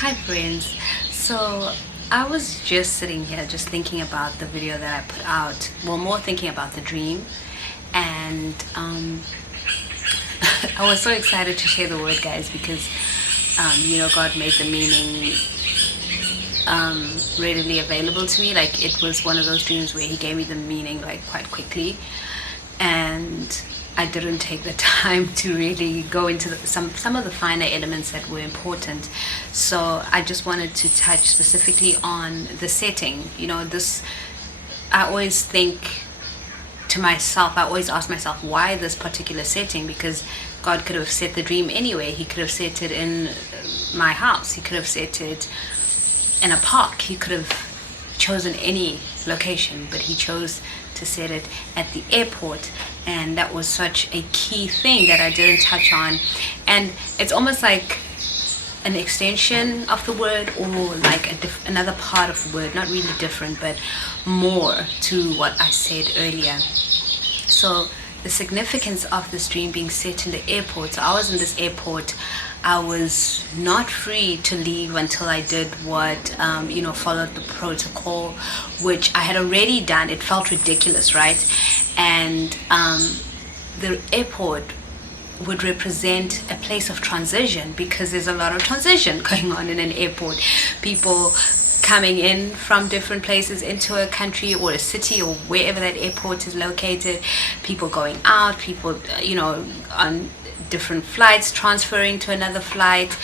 Hi friends. So I was just sitting here just thinking about the video that I put out. Well, more thinking about the dream. And I was so excited to share the word, guys, because God made the meaning readily available to me. Like, it was one of those dreams where he gave me the meaning like quite quickly, and I didn't take the time to really go into some of the finer elements that were important. So I just wanted to touch specifically on the setting. I always think to myself, I always ask myself, why this particular setting? Because God could have set the dream anywhere. He could have set it in my house. He could have set it in a park. He could have chosen any location, but he chose to set it at the airport. And that was such a key thing that I didn't touch on. And it's almost like an extension of the word, or like another part of the word, not really different, but more to what I said earlier. So the significance of this dream being set in the airport. So I was in this airport. I was not free to leave until I did what, followed the protocol, which I had already done. It felt ridiculous, right? And the airport would represent a place of transition, because there's a lot of transition going on in an airport. People coming in from different places into a country or a city or wherever that airport is located, people going out, people on different flights transferring to another flight.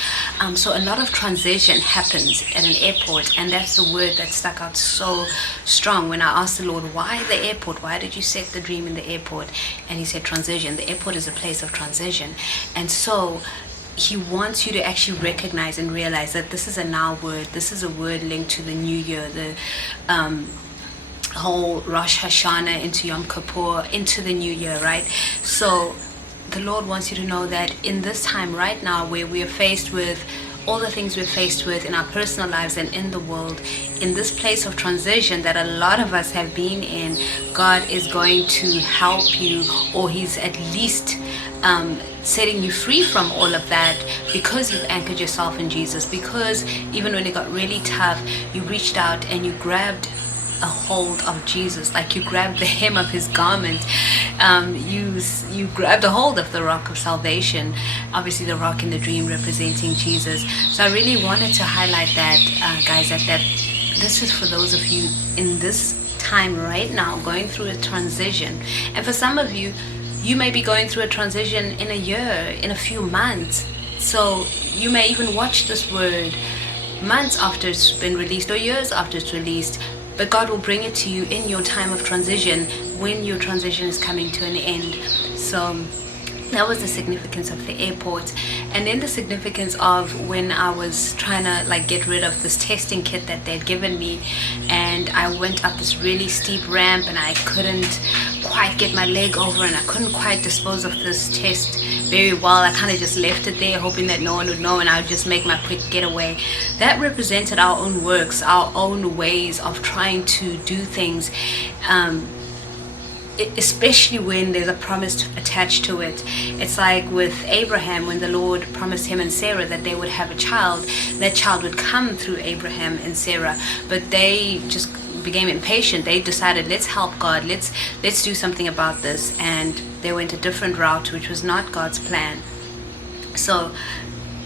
So a lot of transition happens at an airport, and that's the word that stuck out so strong when I asked the Lord, why the airport? Why did you set the dream in the airport? And he said transition. The airport is a place of transition. And so he wants you to actually recognize and realize that this is a now word. This is a word linked to the new year, the whole Rosh Hashanah into Yom Kippur, into the new year, right? So the Lord wants you to know that in this time right now, where we are faced with all the things we're faced with in our personal lives and in the world, in this place of transition that a lot of us have been in, God is going to help you, or he's at least setting you free from all of that, because you've anchored yourself in Jesus. Because even when it got really tough, you reached out and you grabbed a hold of Jesus, like you grabbed the hem of his garment. You grabbed a hold of the rock of salvation, obviously the rock in the dream representing Jesus. So I really wanted to highlight that, guys, that this is for those of you in this time right now going through a transition. And for some of you, you may be going through a transition in a year, in a few months. So you may even watch this word months after it's been released, or years after it's released. But God will bring it to you in your time of transition, when your transition is coming to an end. So that was the significance of the airport. And then the significance of when I was trying to get rid of this testing kit that they'd given me, and I went up this really steep ramp and I couldn't quite get my leg over, and I couldn't quite dispose of this test very well. I kind of just left it there, hoping that no one would know and I would just make my quick getaway. That represented our own works, our own ways of trying to do things, especially when there's a promise attached to it. It's like with Abraham, when the Lord promised him and Sarah that they would have a child. That child would come through Abraham and Sarah, but they just became impatient. They decided, let's help God, let's do something about this, and they went a different route, which was not God's plan. So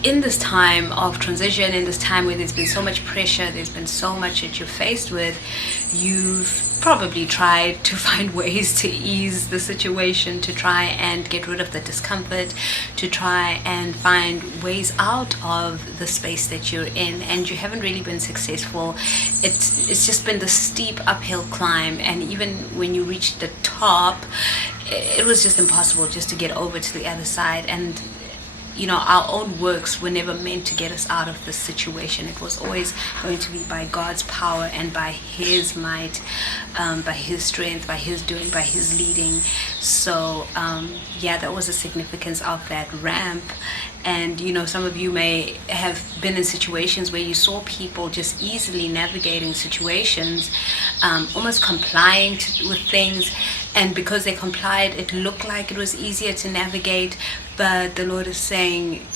in this time of transition, in this time where there's been so much pressure, there's been so much that you're faced with, you've probably tried to find ways to ease the situation, to try and get rid of the discomfort, to try and find ways out of the space that you're in, and you haven't really been successful. It's just been the steep uphill climb, and even when you reach the top, it was just impossible just to get over to the other side. And our own works were never meant to get us out of this situation. It was always going to be by God's power and by his might, by his strength, by his doing, by his leading. So that was the significance of that ramp. And some of you may have been in situations where you saw people just easily navigating situations, almost complying with things, and because they complied, it looked like it was easier to navigate. But the Lord is saying,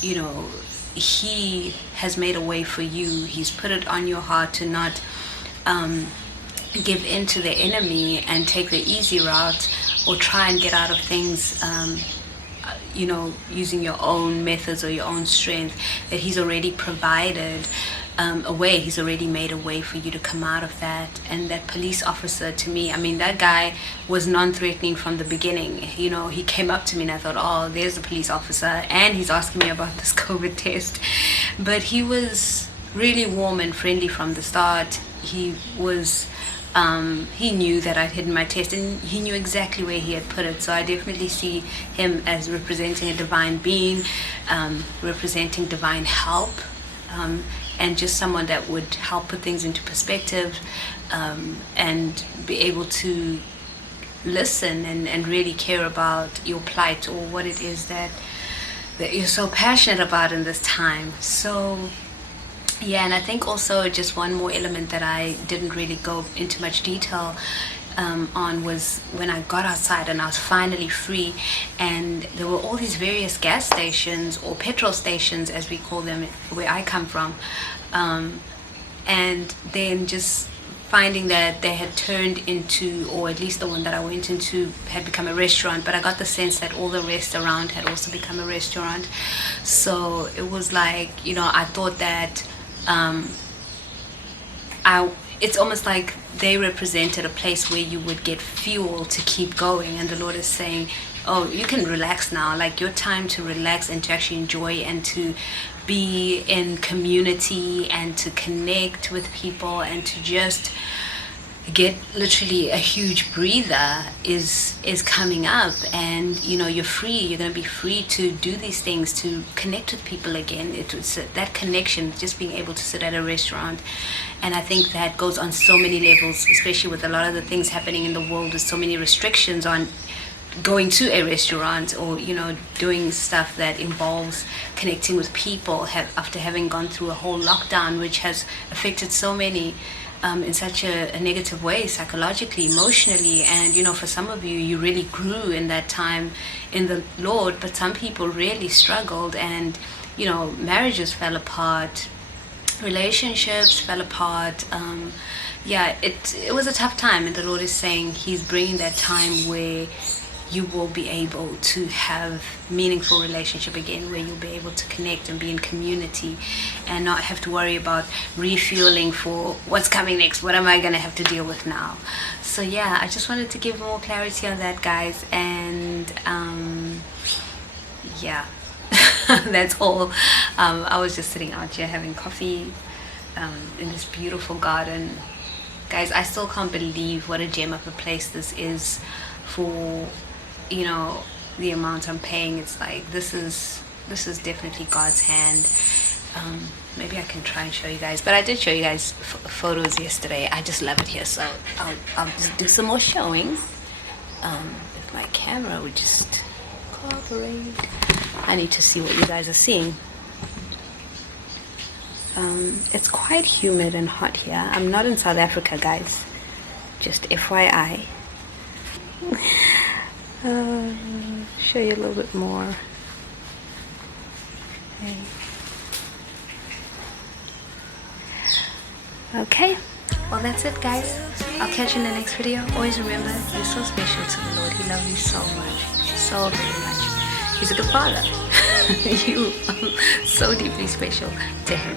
he has made a way for you. He's put it on your heart to not give in to the enemy and take the easy route or try and get out of things using your own methods or your own strength. That he's already provided a way. He's already made a way for you to come out of that. And that police officer, to me, I mean, that guy was non-threatening from the beginning. He came up to me and I thought, oh, there's a police officer and he's asking me about this COVID test. But he was really warm and friendly from the start. He was he knew that I'd hidden my test, and he knew exactly where he had put it. So I definitely see him as representing a divine being, representing divine help, and just someone that would help put things into perspective, and be able to listen and really care about your plight or what it is that you're so passionate about in this time. So yeah, and I think also just one more element that I didn't really go into much detail on was when I got outside and I was finally free, and there were all these various gas stations or petrol stations, as we call them where I come from, and then just finding that they had turned into, or at least the one that I went into had become a restaurant, but I got the sense that all the rest around had also become a restaurant. So it was like, I thought that it's almost like they represented a place where you would get fuel to keep going, and the Lord is saying, oh, you can relax now, like your time to relax and to actually enjoy and to be in community and to connect with people and to just get literally a huge breather is coming up. And you're free, you're going to be free to do these things, to connect with people again. It was that connection, just being able to sit at a restaurant. And I think that goes on so many levels, especially with a lot of the things happening in the world. There's so many restrictions on going to a restaurant or doing stuff that involves connecting with people after having gone through a whole lockdown, which has affected so many in such a negative way, psychologically, emotionally. And for some of you, you really grew in that time in the Lord, but some people really struggled, and marriages fell apart, relationships fell apart. It was a tough time, and the Lord is saying He's bringing that time where you will be able to have meaningful relationship again, where you'll be able to connect and be in community and not have to worry about refueling for what's coming next. What am I going to have to deal with now? So yeah, I just wanted to give more clarity on that, guys. And that's all. I was just sitting out here having coffee in this beautiful garden. Guys, I still can't believe what a gem of a place this is for the amount I'm paying. It's like this is definitely God's hand. Maybe I can try and show you guys, but I did show you guys photos yesterday. I just love it here, so I'll just do some more showing. If my camera would just cooperate. I need to see what you guys are seeing. It's quite humid and hot here. I'm not in South Africa, guys, just FYI. Show you a little bit more. Okay, well, that's it, guys. I'll catch you in the next video. Always remember, you're so special to the Lord. He loves you so much, so very much. He's a good father. You are so deeply special to Him.